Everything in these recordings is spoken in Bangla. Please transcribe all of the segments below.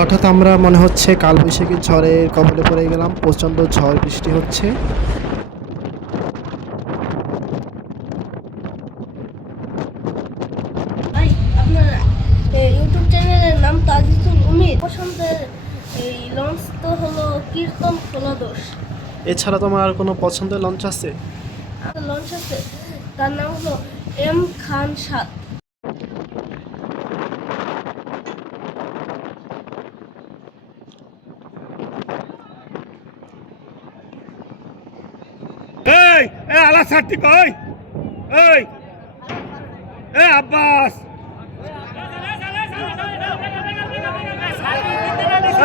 হঠাৎ আমরা মনে হচ্ছে কালবৈশাখী ঝড়ের কবলে পড়ে গেলাম। প্রচণ্ড ঝড় বৃষ্টি হচ্ছে। ভাই, আপনার ইউটিউব চ্যানেলের নাম তাজিদুল উমিদ। পছন্দের এই লঞ্চ তো হলো কীর্তন খোলাদোষ। এছাড়া তোমার আর কোনো পছন্দের লঞ্চ আছে? একটা লঞ্চ আছে, তার নাম হলো এম খান 7। এই এই আলা সাথী কই এই এই আব্বাস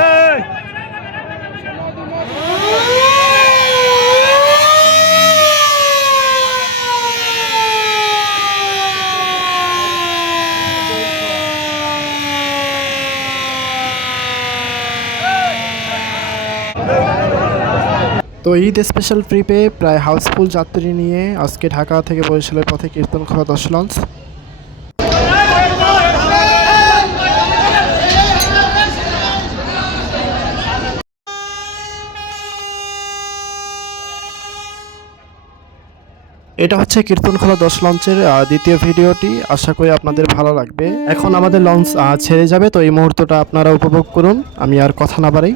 এই তো ঈদ স্পেশাল ট্রিপে প্রায় হাউসফুল যাত্রী নিয়ে আজকে ঢাকা থেকে বরিশালের পথে কীর্তনখোলা 10 লঞ্চ। এটা হচ্ছে কীর্তনখোলা 10 লঞ্চের দ্বিতীয় ভিডিওটি। আশা করি আপনাদের ভালো লাগবে। এখন আমাদের লঞ্চ ছেড়ে যাবে, তো এই মুহূর্তটা আপনারা উপভোগ করুন। আমি আর কথা না বাড়াই।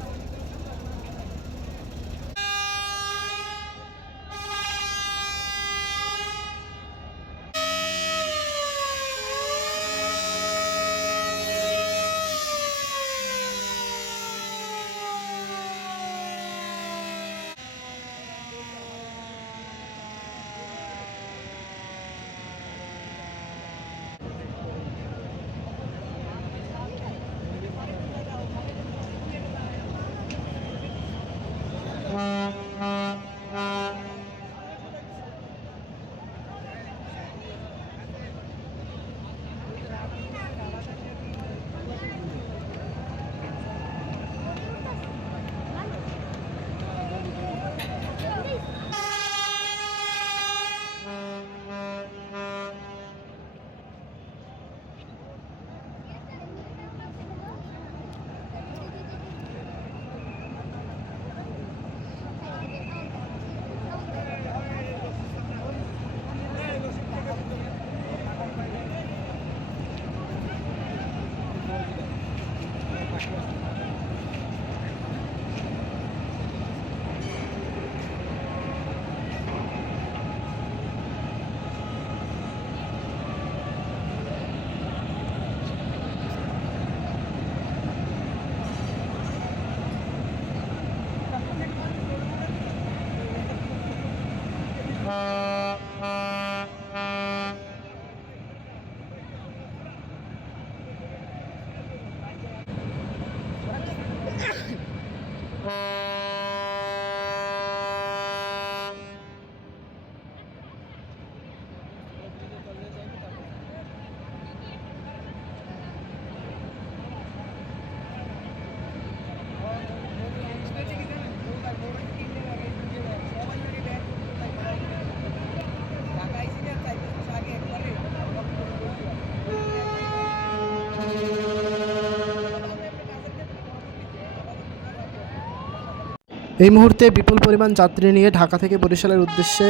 এই মুহূর্তে বিপুল পরিমাণ যাত্রী নিয়ে ঢাকা থেকে বরিশালের উদ্দেশ্যে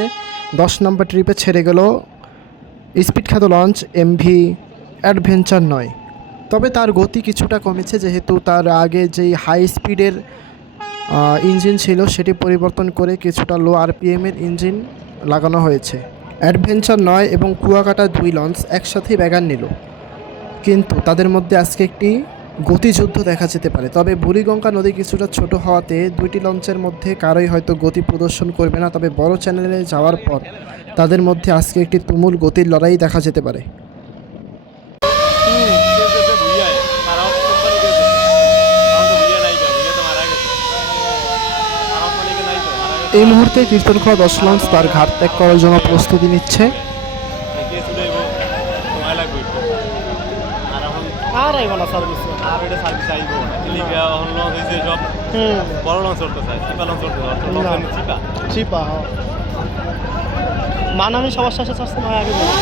10 নম্বর ট্রিপে ছেড়ে গেল স্পিড খ্যাত লঞ্চ এমভি অ্যাডভেঞ্চার 9। তবে তার গতি কিছুটা কমেছে, যেহেতু তার আগে যেই হাই স্পিডের ইঞ্জিন ছিল সেটি পরিবর্তন করে কিছুটা লো আরপিএমের ইঞ্জিন লাগানো হয়েছে। অ্যাডভেঞ্চার 9 এবং কুয়াকাটা 2 লঞ্চ একসাথেই ব্যাগান নিল, কিন্তু তাদের মধ্যে আজকে একটি গতিযুদ্ধ দেখা যেতে পারে। তবে বুড়িগঙ্গা নদী কিছুটা ছোট হওয়াতে দুইটি লঞ্চের মধ্যে কারোই হয়তো গতি প্রদর্শন করবে না। তবে বড় চ্যানেলে যাওয়ার পর তাদের মধ্যে আজকে একটি তুমুল গতির লড়াই দেখা যেতে পারে। এই মুহূর্তে কীর্তনখোলা 10 লঞ্চ তার ঘাট ত্যাগ করার জন্য প্রস্তুতি নিচ্ছে। আর আইব না সার্ভিস আর এটা সার্ভিস আইব লিগা হল হইছে সব বড় লঞ্চ করতে চাই চিপা লঞ্চ করতে চিপা চিপা মান আমি সবার শেষে চাচ্ছি না আগে বলো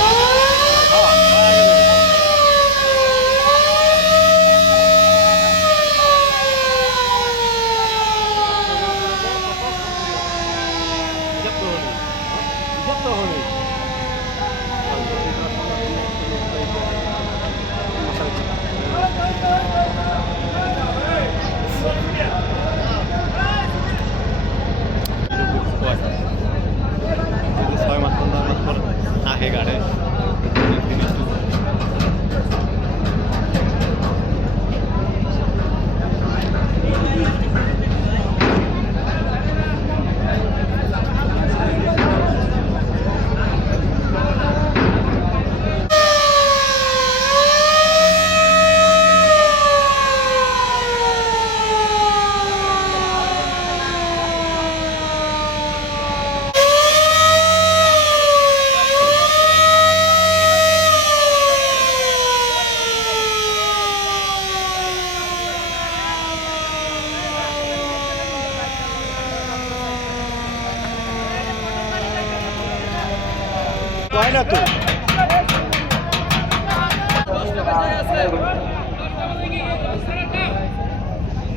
কয় না তো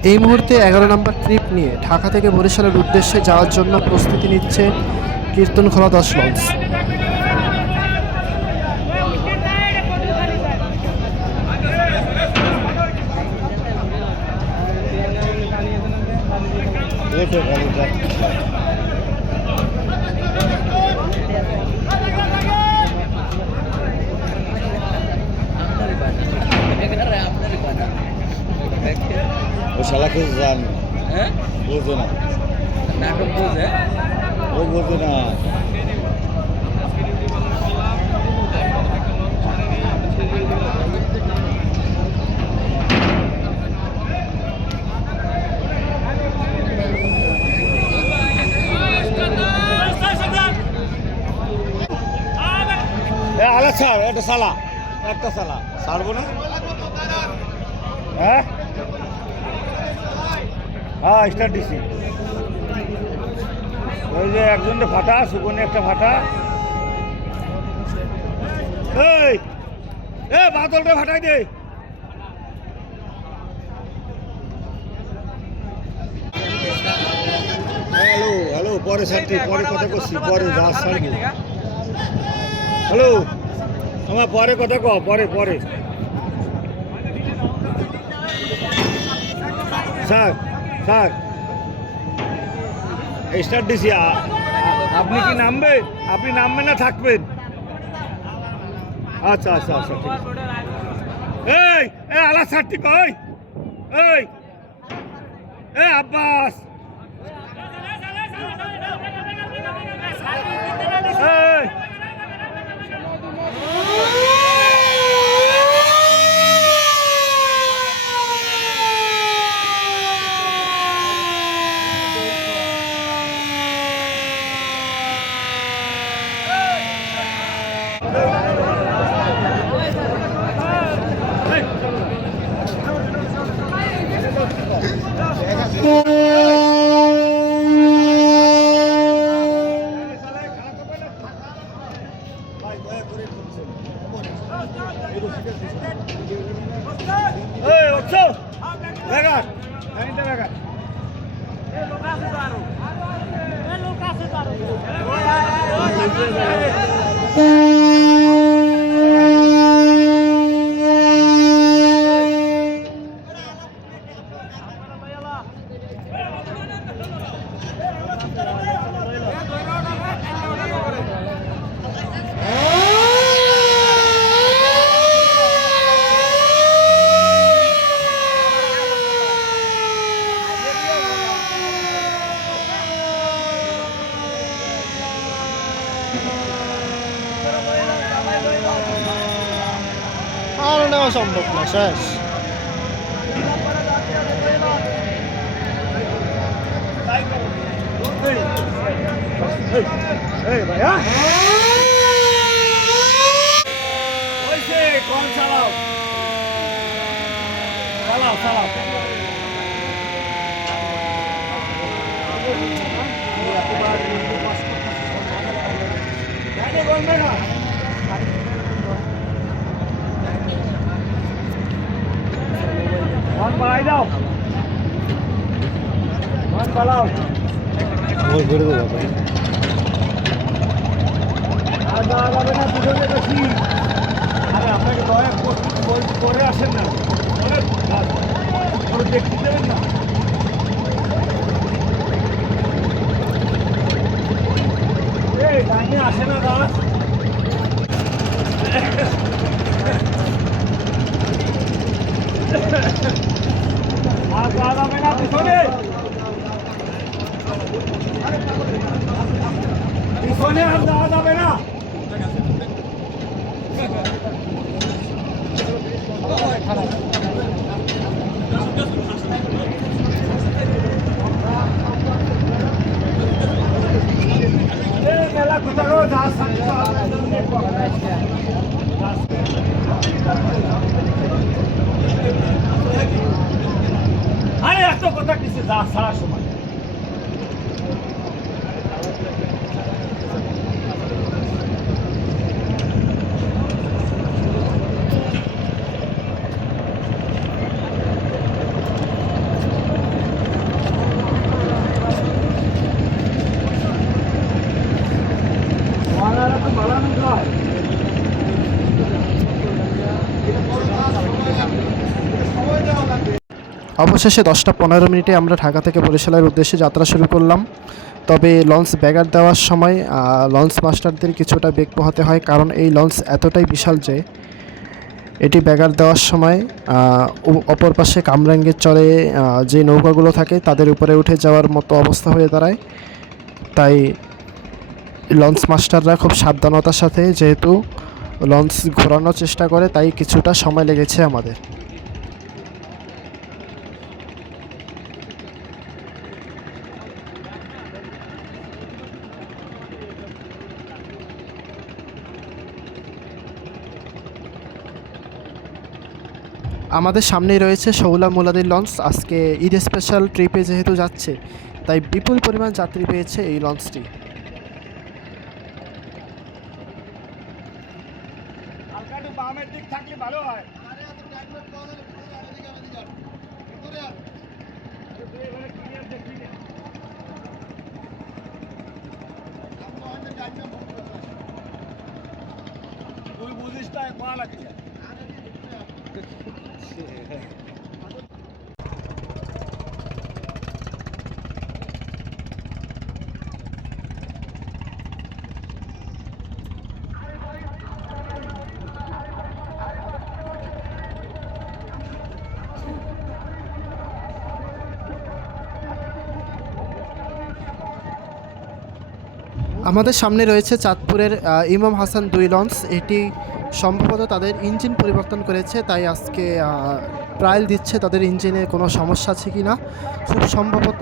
এই মুহূর্তে 11 নম্বর ট্রিপ নিয়ে ঢাকা থেকে বরিশালের উদ্দেশ্যে যাওয়ার জন্য প্রস্তুতি নিচ্ছে কীর্তনখোলা 10 লঞ্চ। ও শালা কিছু জান বোঝে না নাটক বোঝে ও বোঝে না আলা ছাড় একটা সালা ছাড়বো না হ্যাঁ হ্যাঁ স্টার্ট দিছি ওই যে একজনের ফাটা সুগনে একটা ফাটা এই এ বাদলটা ফাটাই দে হ্যালো হ্যালো পরে ছাড়ছি পরে কথা করছি পরে জাহাজ ছাড়বো হ্যালো আমার পরে কথা কও পরে স্যার স্টার্ট দিছি আপনি কি নামবে আপনি নামবেন না থাকবেন আচ্ছা ঠিক এই আলা ছাড়তি কই এই আব্বাস এই আর নেওয়া সম্ভব না, শেষ। ভাইয়া কল চালাও মন বাড়াই দাও মন বাড়াও আর যাওয়া যাবে না দুজনে বেশি আরে আপনাকে দয়া করে আসেন না দেখতে দেবেন না এই টাইমে আসে না দাস আর যাওয়া যাবে না পিছনে আর যাওয়া যাবে না মেলা কোথাও আরে এত কথা কিছু যা সারা সময় অবশেষে 10টা 15 মিনিটে আমরা ঢাকা থেকে বরিশালের উদ্দেশ্যে যাত্রা শুরু করলাম। তবে লঞ্চ ব্যাগার দেওয়ার সময় লঞ্চ মাস্টারদের কিছুটা বেগ পোহাতে হয়, কারণ এই লঞ্চ এতটাই বিশাল যে এটি ব্যাগার দেওয়ার সময় অপর পাশে কামরাঙ্গের চরে যে নৌকাগুলো থাকে তাদের উপরে উঠে যাওয়ার মতো অবস্থা হয়ে দাঁড়ায়। তাই লঞ্চ মাস্টাররা খুব সাবধানতার সাথে যেহেতু লঞ্চ ঘোরানোর চেষ্টা করে, তাই কিছুটা সময় লেগেছে আমাদের। আমাদের সামনেই রয়েছে শৌলা মোলাদির লঞ্চ। আজকে ঈদ স্পেশাল ট্রিপে যেহেতু যাচ্ছে, তাই বিপুল পরিমাণ যাত্রী পেয়েছে এই লঞ্চটি। বামের দিক থাকলে ভালো হয়। তুই বুঝিস না কোয়া লাগে। আমাদের সামনে রয়েছে চাঁদপুরের ইমাম হাসান 2 লঞ্চ। এটি সম্ভবত তাদের ইঞ্জিন পরিবর্তন করেছে, তাই আজকে ট্রায়াল দিচ্ছে তাদের ইঞ্জিনে কোনো সমস্যা আছে কি না। খুব সম্ভবত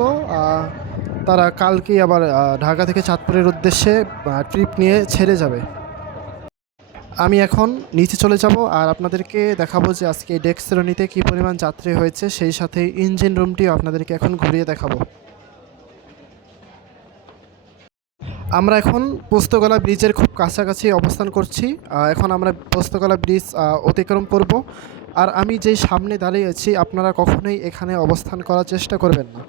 তারা কালকেই আবার ঢাকা থেকে চাঁদপুরের উদ্দেশ্যে ট্রিপ নিয়ে ছেড়ে যাবে। আমি এখন নিচে চলে যাব আর আপনাদেরকে দেখাবো যে আজকে ডেক শ্রেণীতে কী পরিমাণ যাত্রী হয়েছে, সেই সাথে ইঞ্জিন রুমটিও আপনাদেরকে এখন ঘুরিয়ে দেখাবো। আমরা এখন পোস্তগোলা ব্রিজের খুব কাছাকাছি অবস্থান করছি। এখন আমরা পোস্তগোলা ব্রিজ অতিক্রম করব। আর আমি যেই সামনে দাঁড়িয়ে আছি, আপনারা কখনোই এখানে অবস্থান করার চেষ্টা করবেন না।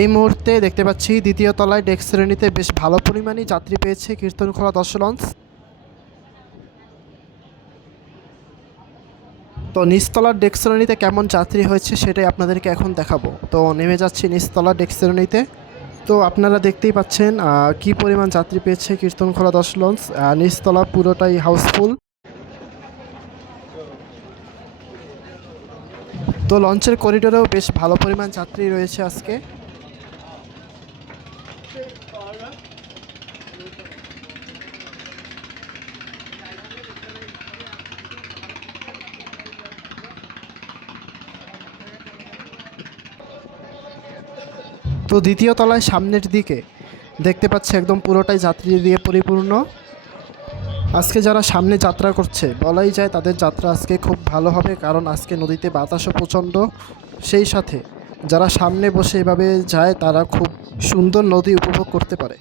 এই মুহূর্তে দেখতে পাচ্ছি দ্বিতীয় তলায় ডেক শ্রেণীতে বেশ ভালো পরিমাণই যাত্রী পেয়েছে কীর্তনখোলা 10 লঞ্চ। তো নিচতলার ডেক শ্রেণীতে কেমন যাত্রী হয়েছে সেটাই আপনাদেরকে এখন দেখাবো। তো নেমে যাচ্ছি নিচতলার ডেক শ্রেণীতে। তো আপনারা দেখতেই পাচ্ছেন কি পরিমাণ যাত্রী পেয়েছে কীর্তনখোলা 10 লঞ্চ। নিচতলা পুরোটাই হাউসফুল। তো লঞ্চের করিডোরেও বেশ ভালো পরিমাণ যাত্রী রয়েছে আজকে। তো দ্বিতীয় তলায় সামনের দিকে দেখতে পাচ্ছি একদম পুরোটাই যাত্রী দিয়ে পরিপূর্ণ। আজকে যারা সামনে যাত্রা করছে বলাই যায় তাদের যাত্রা আজকে খুব ভালো হবে, কারণ আজকে নদীতে বাতাসও প্রচণ্ড। সেই সাথে যারা সামনে বসে এভাবে যায় তারা খুব সুন্দর নদী উপভোগ করতে পারে।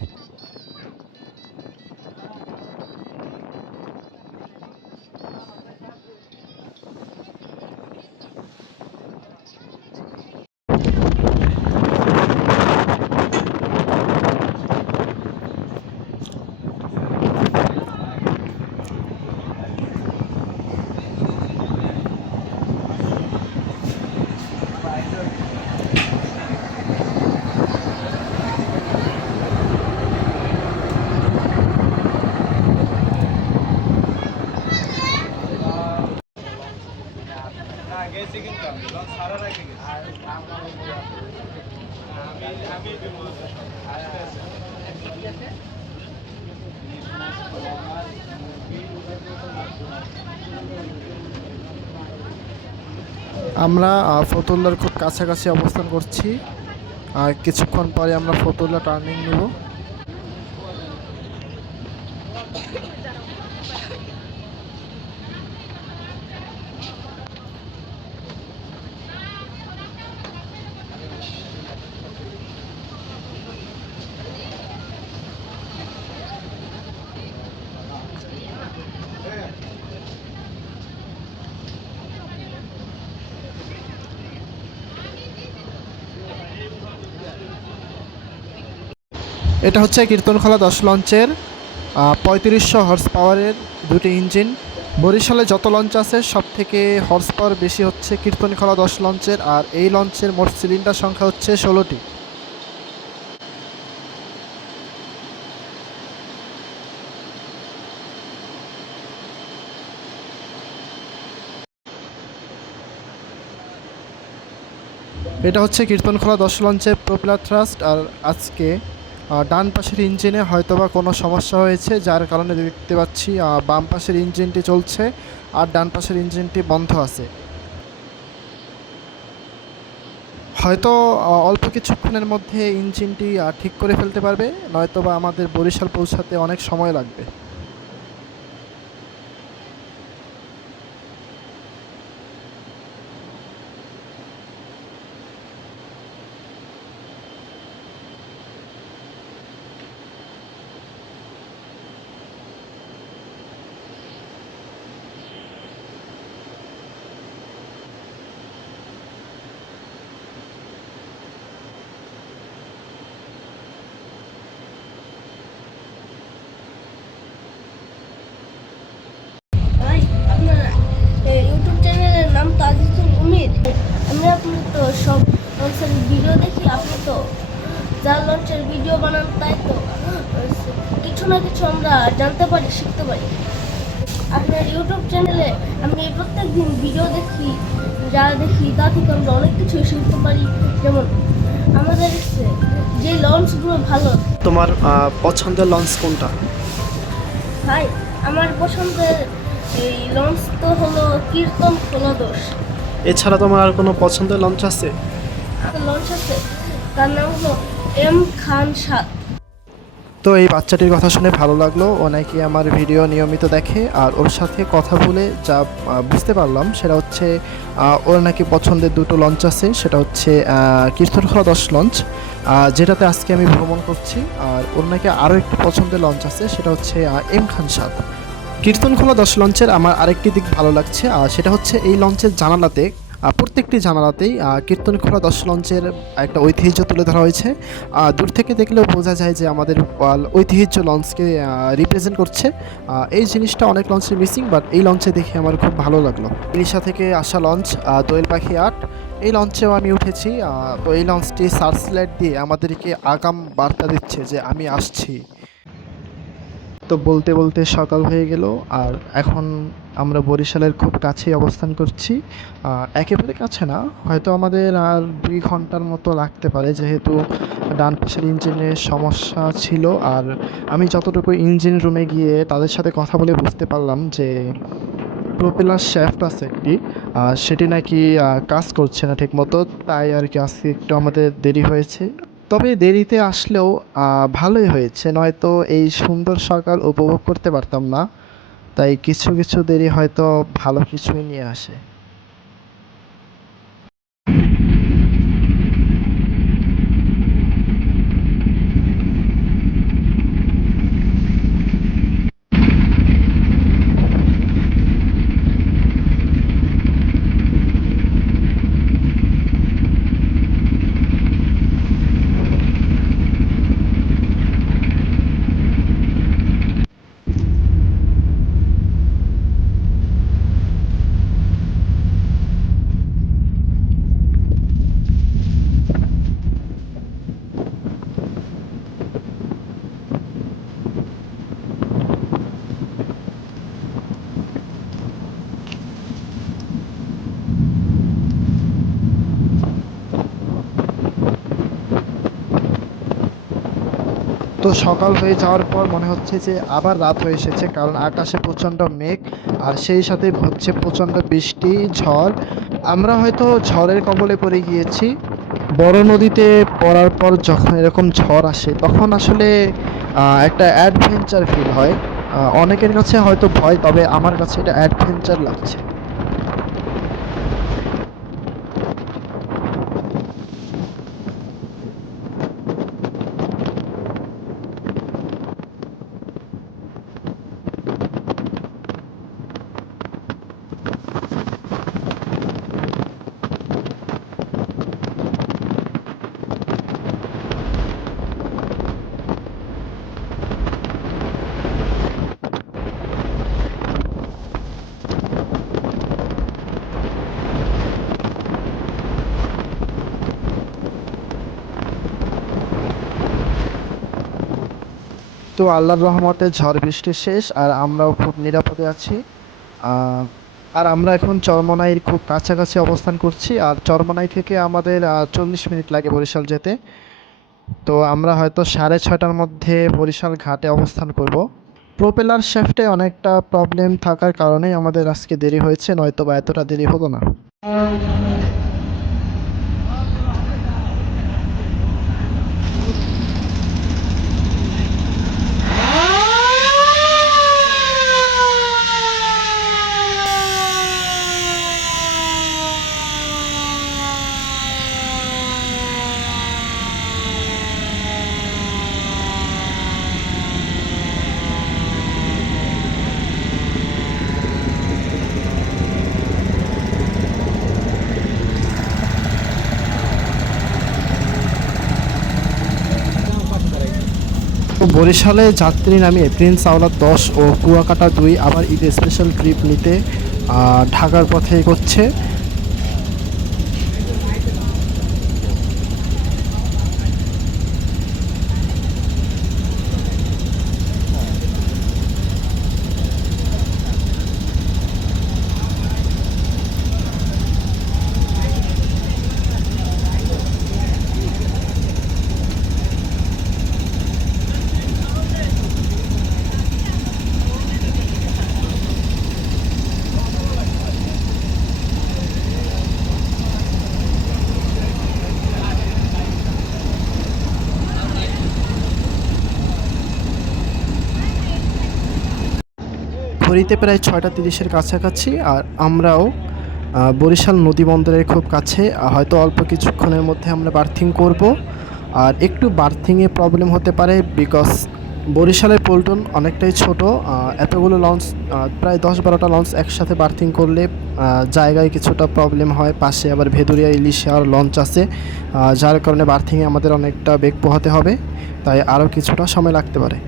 আমরা ফতুল্লার খুব কাছাকাছি অবস্থান করছি। কিছুক্ষণ পরে আমরা ফতুল্লা টার্নিং নেব। এটা হচ্ছে কীর্তনখোলা 10 লঞ্চের 3500 হর্স পাওয়ারের দুটি ইঞ্জিন। বরিশালে যত লঞ্চ আছে সব থেকে হর্স পাওয়ার বেশি হচ্ছে কীর্তনখোলা 10 লঞ্চের, আর এই লঞ্চের মোট সিলিন্ডার সংখ্যা হচ্ছে 16টি। এটা হচ্ছে কীর্তনখোলা 10 লঞ্চের প্রোপেলার থ্রাস্ট। আর আজকে ডান পাশের ইঞ্জিনে হয়তোবা কোনো সমস্যা হয়েছে, যার কারণে দেখতে পাচ্ছি বাম পাশের ইঞ্জিনটি চলছে আর ডান পাশের ইঞ্জিনটি বন্ধ আছে। হয়তো অল্প কিছুক্ষণের মধ্যে ইঞ্জিনটি ঠিক করে ফেলতে পারবে, নয়তোবা আমাদের বরিশাল পৌঁছাতে অনেক সময় লাগবে। ভাই, আপনার ইউটিউব চ্যানেলের নাম তো আজিজুল উমির। আমি আপনি তো সব লঞ্চের ভিডিও দেখি, আপনি তো যা লঞ্চের ভিডিও বানান তাই তো কিছু না কিছু আমরা জানতে পারি, শিখতে পারি। আপনার ইউটিউব চ্যানেলে আমি প্রত্যেক দিন ভিডিও দেখি, যা দেখি তা থেকে আমরা অনেক কিছু শিখতে পারি। যেমন আমাদের যে লঞ্চগুলো ভালো। তোমার পছন্দের লঞ্চ কোনটা? ভাই, আমার পছন্দের এই লঞ্চ তো হলো কীর্তনখোলা 10। এছাড়া তোমার আর কোনো পছন্দের লঞ্চ আছে? একটা লঞ্চ আছে, তার নাম হলো এম খান 7। তো এই বাচ্চাটির কথা শুনে ভালো লাগলো। ও নাকি আমার ভিডিও নিয়মিত দেখে, আর ওর সাথে কথা বলে যা বুঝতে পারলাম সেটা হচ্ছে ওর নাকি পছন্দের দুটো লঞ্চ আছে। সেটা হচ্ছে কীর্তনখোলা 10 লঞ্চ, যেটাতে আজকে আমি ভ্রমণ করছি। আর ওর নাকি আরও একটি পছন্দের লঞ্চ আছে, সেটা হচ্ছে এম খান 7। কীর্তনখোলা 10 লঞ্চের আমার আরেকটি দিক ভালো লাগছে, সেটা হচ্ছে এই লঞ্চের জানালাতে প্রত্যেকটি জানালাতেই কীর্তনখোলা 10 লঞ্চের একটা ঐতিহ্য তুলে ধরা হয়েছে। দূর থেকে দেখলেও বোঝা যায় যে আমাদের ঐতিহ্য লঞ্চকে রিপ্রেজেন্ট করছে। এই জিনিসটা অনেক লঞ্চে মিসিং, বাট এই লঞ্চে দেখে আমার খুব ভালো লাগলো। ইলিশা থেকে আসা লঞ্চ দোয়েল পাখি 8, এই লঞ্চেও আমি উঠেছি। তো এই লঞ্চটি সার্চ লাইট দিয়ে আমাদেরকে আগাম বার্তা দিচ্ছে যে আমি আসছি। তো বলতে বলতে সকাল হয়ে গেল, আর এখন আমরা বরিশালের খুব কাছেই অবস্থান করছি। একেবারে কাছে না, হয়তো আমাদের আর 2 ঘন্টার মতো লাগতে পারে, যেহেতু ডান পাশের ইঞ্জিনের সমস্যা ছিল। আর আমি যতটুকু ইঞ্জিন রুমে গিয়ে তাদের সাথে কথা বলে বুঝতে পারলাম যে প্রোপেলার শ্যাফট আছে একটি, সেটি নাকি কাজ করছে না ঠিকমতো, তাই আর কি আজকে একটু আমাদের দেরি হয়েছে। তবে দেরিতে আসলেও ভালোই হয়েছে, নয়তো এই সুন্দর সকাল উপভোগ করতে পারতাম না। তাই কিছু কিছু দেরি হয়তো ভালো কিছুই নিয়ে আসে। তো সকাল হয়ে যাওয়ার পর মনে হচ্ছে যে আবার রাত হয়ে এসেছে, কারণ আকাশে প্রচণ্ড মেঘ, আর সেই সাথে হচ্ছে প্রচণ্ড বৃষ্টি, ঝড়। আমরা হয়তো ঝড়ের কবলে পড়ে গিয়েছি। বড় নদীতে পড়ার পর যখন এরকম ঝড় আসে তখন আসলে একটা অ্যাডভেঞ্চার ফিল হয়। অনেকের কাছে হয়তো ভয়, তবে আমার কাছে এটা অ্যাডভেঞ্চার লাগছে। তো আল্লাহর রহমতে ঝড় বৃষ্টি শেষ আর আমরাও খুব নিরাপদে আছি। আর আমরা এখন চরমোনাইয়ের খুব কাছাকাছি অবস্থান করছি, আর চরমোনাই থেকে আমাদের 40 মিনিট লাগে বরিশাল যেতে। তো আমরা হয়তো 6:30টার মধ্যে বরিশাল ঘাটে অবস্থান করব। প্রোপেলার শ্যাফটে অনেকটা প্রবলেম থাকার কারণেই আমাদের আজকে দেরি হয়েছে, নয়তো বা এতটা দেরি হতো না। তো বরিশালে যাত্রী নামিয়ে প্রিন্স আওলাদ 10 ও কুয়াকাটা 2 আবার ঈদ স্পেশাল ট্রিপ নিতে ঢাকার পথে এগোচ্ছে। ঘড়িতে প্রায় 6:30-এর কাছাকাছি, আর আমরাও বরিশাল নদী বন্দরের খুব কাছে। হয়তো অল্প কিছুক্ষণের মধ্যে আমরা বার্থিং করব। আর একটু বার্থিংয়ে প্রবলেম হতে পারে, বিকজ বরিশালের পল্টন অনেকটাই ছোট। এতগুলো লঞ্চ, প্রায় 10-12টা লঞ্চ একসাথে বার্থিং করলে জায়গায় কিছুটা প্রবলেম হয়। পাশে আবার ভেদুরিয়া ইলিশার লঞ্চ আছে, যার কারণে বার্থিংয়ে আমাদের অনেকটা বেগ পোহাতে হবে, তাই আরও কিছুটা সময় লাগতে পারে।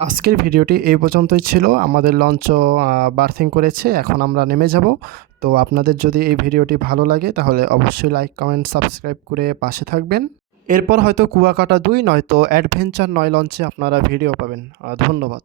আজকের ভিডিওটি এই পর্যন্তই ছিল। আমাদের লঞ্চও বার্থিং করেছে, এখন আমরা নেমে যাব। তো আপনাদের যদি এই ভিডিওটি ভালো লাগে তাহলে অবশ্যই লাইক, কমেন্ট, সাবস্ক্রাইব করে পাশে থাকবেন। এরপর হয়তো কুয়াকাটা 2 নয়তো অ্যাডভেঞ্চার 9 লঞ্চে আপনারা ভিডিও পাবেন। ধন্যবাদ।